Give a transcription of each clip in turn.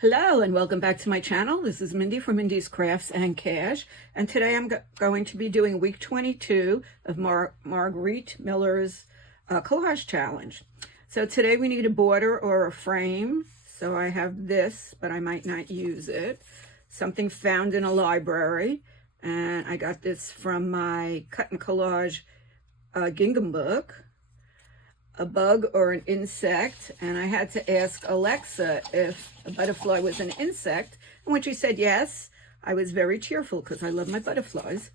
Hello and welcome back to my channel. This is Mindy from Mindy's Crafts and Cash, and today I'm going to be doing week 22 of Margarete Miller's collage challenge. So today we need a border or a frame. So I have this, but I might not use it. Something found in a library, and I got this from my Cut and Collage gingham book. A bug or an insect, and I had to ask Alexa if a butterfly was an insect, and when she said yes, I was very cheerful because I love my butterflies.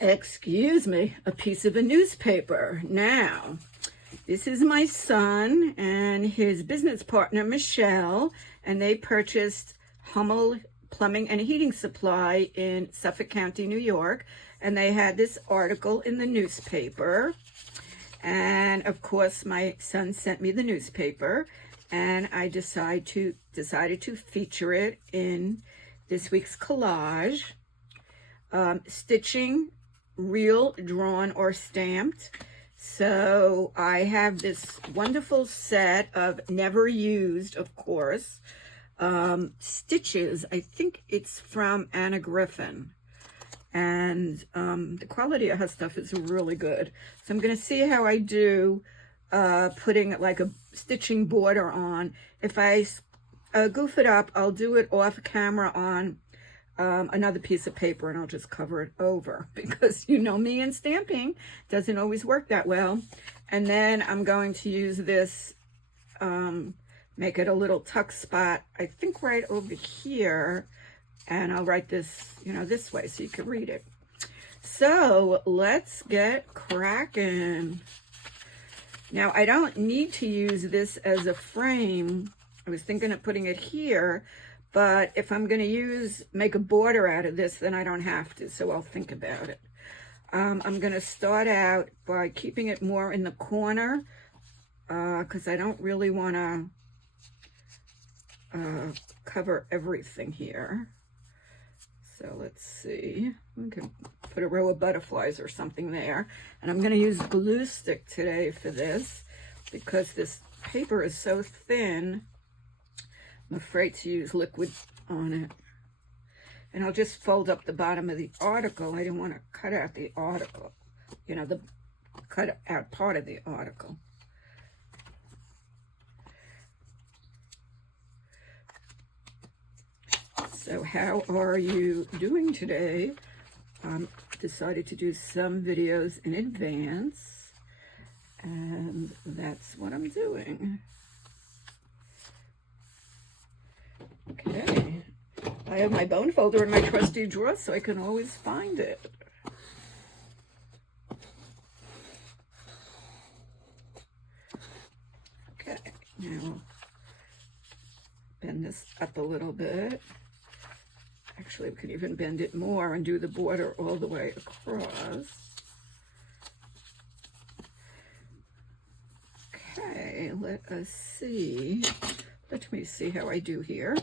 Excuse me, a piece of a newspaper. Now, this is my son and his business partner, Michelle, and they purchased Hummel Plumbing and Heating Supply in Suffolk County, New York. And they had this article in the newspaper. And of course, my son sent me the newspaper, and I decided to feature it in this week's collage. Stitching, real, drawn, or stamped. So I have this wonderful set of never used, of course, stitches. I think it's from Anna Griffin. And the quality of her stuff is really good. So I'm going to see how I do putting like a stitching border on. If I goof it up, I'll do it off camera on another piece of paper, and I'll just cover it over because you know me and stamping doesn't always work that well. And then I'm going to use this, make it a little tuck spot, I think right over here. And I'll write this, this way so you can read it. So let's get cracking. Now, I don't need to use this as a frame. I was thinking of putting it here, but if I'm going to make a border out of this, then I don't have to, so I'll think about it. I'm going to start out by keeping it more in the corner because I don't really want to cover everything here. So let's see, we can put a row of butterflies or something there. And I'm going to use glue stick today for this because this paper is so thin. I'm afraid to use liquid on it. And I'll just fold up the bottom of the article. I didn't want to cut out the article, the cut out part of the article. So how are you doing today? Decided to do some videos in advance, and that's what I'm doing. Okay, I have my bone folder in my trusty drawer so I can always find it. Okay, now bend this up a little bit. Actually, we can even bend it more and do the border all the way across. Okay, let us see. Let me see how I do here.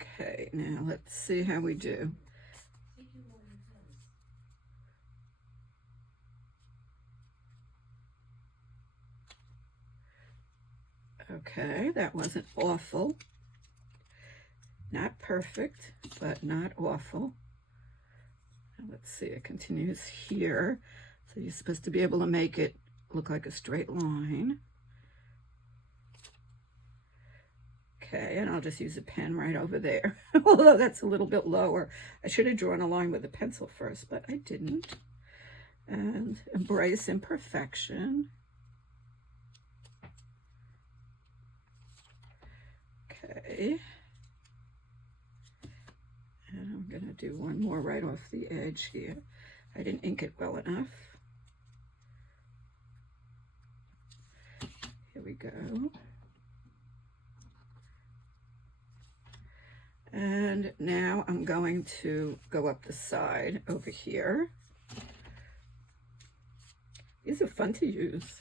Okay, now let's see how we do. Okay, that wasn't awful. Not perfect, but not awful. Now let's see, it continues here. So you're supposed to be able to make it look like a straight line. Okay, and I'll just use a pen right over there. Although that's a little bit lower. I should have drawn a line with a pencil first, but I didn't. And embrace imperfection. Okay, and I'm going to do one more right off the edge here. I didn't ink it well enough. Here we go. And now I'm going to go up the side over here. These are fun to use.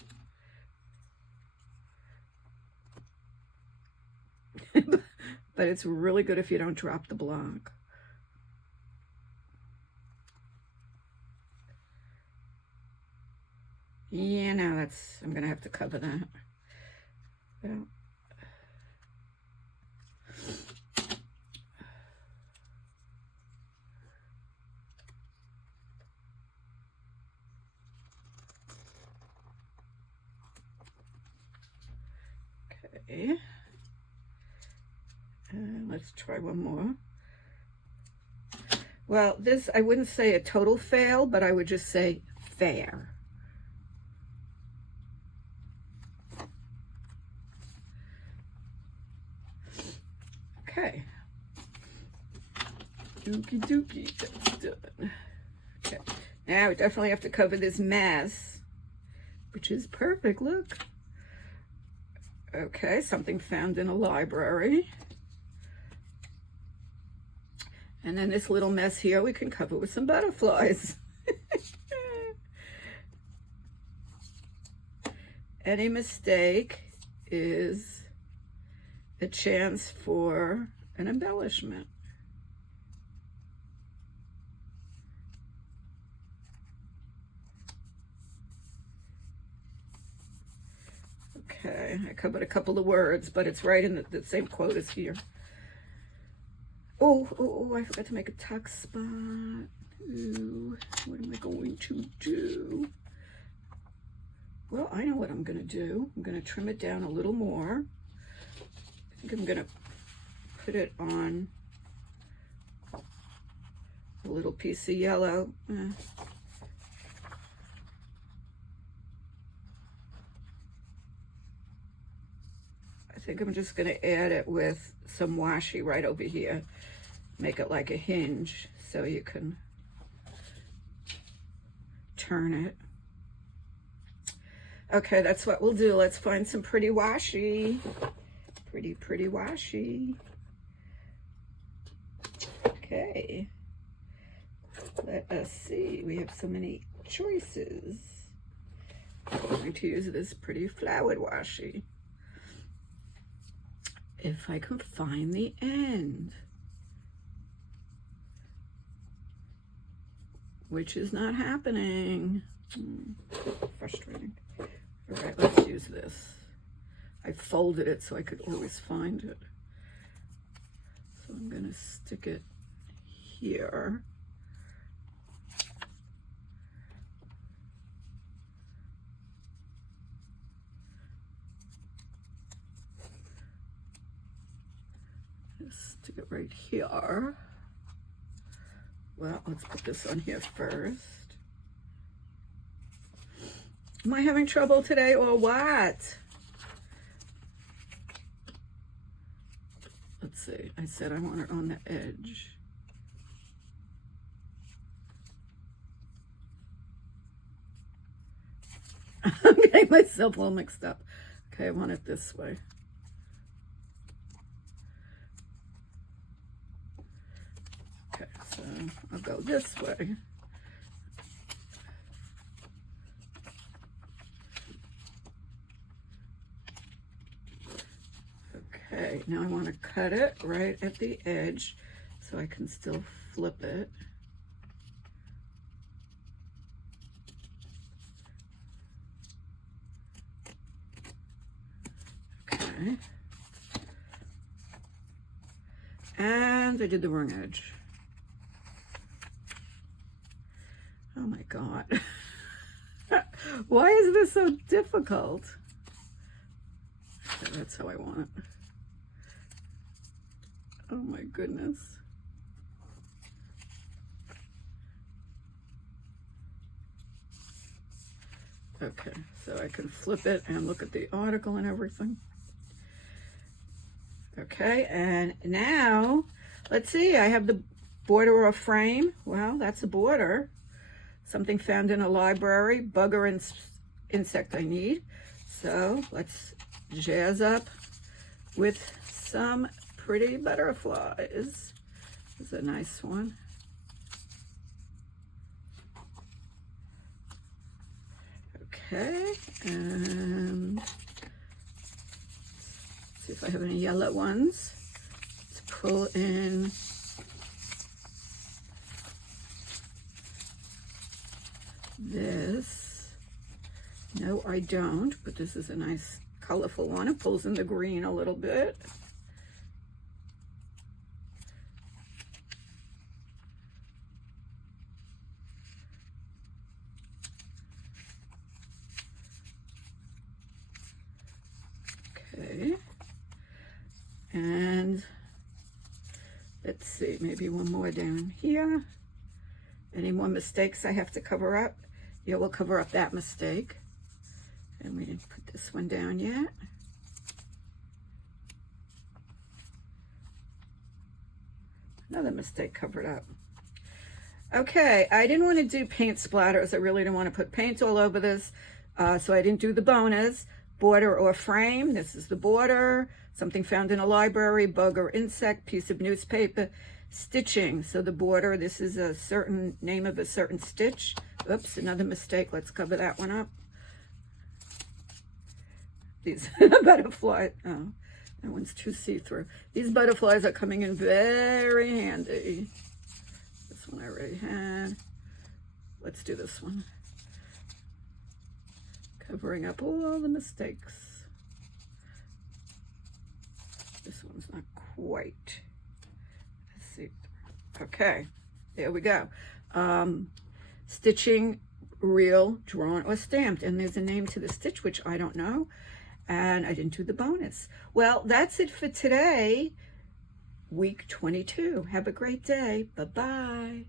But it's really good if you don't drop the block. Yeah, now that's, I'm gonna have to cover that. Well, okay. Let's try one more. Well, this, I wouldn't say a total fail, but I would just say fair. Okay. Dookie dookie, that's done. Okay. Now we definitely have to cover this mess, which is perfect, look. Okay, something found in a library. And then this little mess here we can cover with some butterflies. Any mistake is a chance for an embellishment. Okay, I covered a couple of words, but it's right in the same quote as here. Oh, I forgot to make a tuck spot. Ooh, what am I going to do? Well, I know what I'm going to do. I'm going to trim it down a little more. I think I'm going to put it on a little piece of yellow. I think I'm just going to add it with some washi right over here. Make it like a hinge so you can turn it. Okay, that's what we'll do. Let's find some pretty washi. Pretty washi. Okay. Let us see. We have so many choices. I'm going to use this pretty flowered washi. If I can find the end, which is not happening. Frustrating. All right, let's use this. I folded it so I could always find it. So I'm going to stick it here. Stick it right here. Well, let's put this on here first. Am I having trouble today or what? Let's see. I said I want it on the edge. I'm getting myself all mixed up. Okay, I want it this way. Okay, so I'll go this way. Okay, now I want to cut it right at the edge so I can still flip it. Okay. And I did the wrong edge. Oh my God. Why is this so difficult? Okay, that's how I want it. Oh my goodness. Okay, so I can flip it and look at the article and everything. Okay, and now, let's see, I have the border or frame. Well, that's a border. Something found in a library, bug or insect I need. So let's jazz up with some pretty butterflies. This is a nice one. Okay, and see if I have any yellow ones. Let's pull in this I don't, but this is a nice colorful one. It pulls in the green a little bit. Okay. And let's see, maybe one more down here. Any more mistakes I have to cover up? Yeah, we'll cover up that mistake. And we didn't put this one down yet. Another mistake covered up. Okay, I didn't want to do paint splatters. I really didn't want to put paint all over this. So I didn't do the bonus, border or frame. This is the border. Something found in a library, bug or insect, piece of newspaper, stitching. So the border, this is a certain name of a certain stitch. Oops, another mistake. Let's cover that one up. These butterflies, oh, that one's too see-through. These butterflies are coming in very handy. This one I already had. Let's do this one. Covering up all the mistakes. This one's not quite. Let's see. Okay, there we go. Stitching, real, drawn, or stamped. And there's a name to the stitch, which I don't know. And I didn't do the bonus. Well, that's it for today, week 22. Have a great day. Bye-bye.